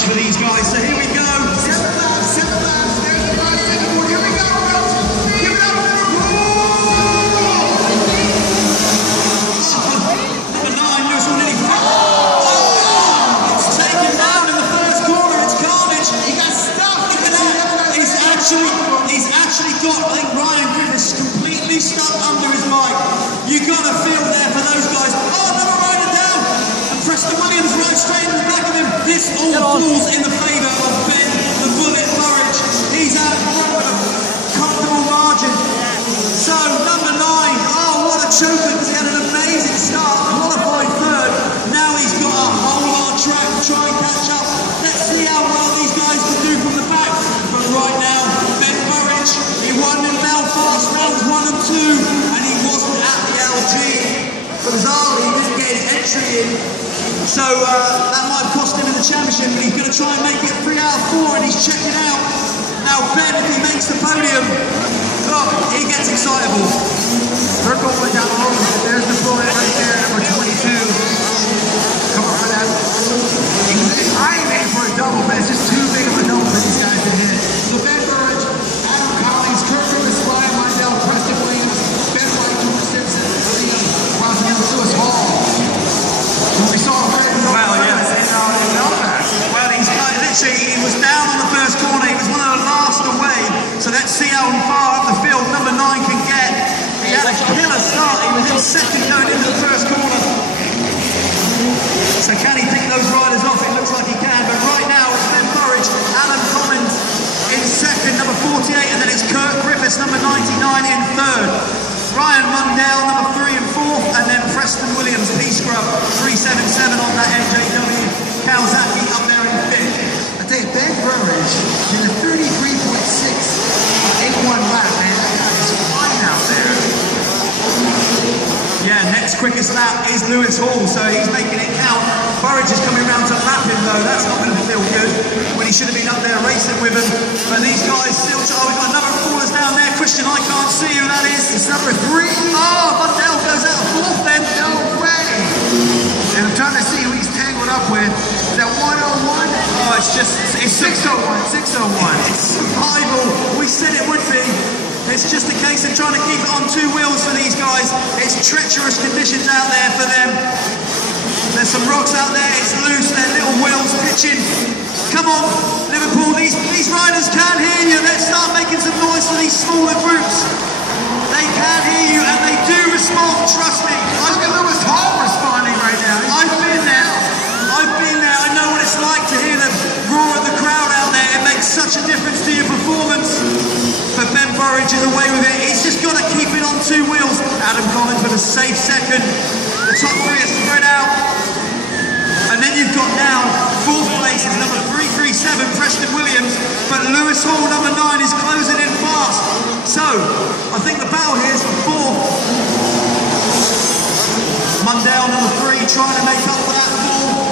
challenge for these guys. So here we go. 7 laps, 7 laps. There's the first second. Here we go, girls. Give it up for number 9, Lewis will nearly it's taken down in the first corner. It's carnage. He got stuck. Look at that. He's actually got, I think, Ryan Griffiths completely stuck under his bike. You got a feel there for those guys. Oh, another rider down. And Preston Williams right straight in the back of him. This all falls in the favour of Ben the Bullet Burridge. He's out of front with a comfortable margin. So, number 9, oh, what a choker, because he had an amazing start, qualified third. Now he's got a whole lot of track to try and catch up. Let's see how well these guys can do from the back. But right now, Ben Burridge, he won in Belfast rounds 1 and 2, and he wasn't at the LG. But bizarrely, he didn't get his entry in. So that might have cost him in the championship, but he's going to try and make it 3 out of 4, and he's checking out. Now Ben, if he makes the podium, oh, he gets excitable. Circle went down the road. There's the bullet right there, number 22. Come on for that. I ain't aiming for a double, but it's just too big of a double for these guys to hit. So Ben Burridge, Adam Collins, Kurt Lewis, Ryan Mindell, Preston Williams, Ben White, George Simpson, crossing out Lewis Hall. We saw a very in Belfast. Well, literally, he was down on the first corner. He was one of the last away. So let's see how far up the field number 9 can get. He had a killer start. He was in second going into the first corner. So can he pick those riders off? It looks like he can. But right now, it's Ben Burridge, Alan Collins in second, number 48. And then it's Kurt Griffiths, number 99 in third. Ryan Mundell, number 3 and 4th, and then Preston Williams, P-Scrub, 377 on that MJW. Kawasaki up there in 5th. I tell you, Ben Burridge did a 33.6 81 lap, man. That guy is flying out there. Yeah, next quickest lap is Lewis Hall, so he's making it count. Burridge is coming around to lap him though. That's not going to feel good when he should have been up there racing with him. But these guys still, oh, we've got another fallers down there. Christian, I can't see who that is. It's number 3. Oh, Mundell goes out 4th then. No way. And I'm trying to see who he's tangled up with. Is that 101? Oh, it's 601. 601. It's survival. We said it would be. It's just a case of trying to keep it on 2 wheels for these guys. It's treacherous conditions out there for them. There's some rocks out there, it's loose, their little wheels pitching. Come on, Liverpool, these riders can't hear you. Let's start making some noise for these smaller groups. They can hear you and they do respond, trust me. Look at Lewis Hall responding right now. I've been there. I know what it's like to hear the roar of the crowd out there. It makes such a difference to your performance. But Ben Burridge is away with it. He's just got to keep it on 2 wheels. Adam Collins with a safe second. The top 3 are spread out. And then you've got now 4th place is number 337, Preston Williams. But Lewis Hall, number 9, is closing in fast. So, I think the battle here is for 4th. Mundell, number 3, trying to make up for that 4.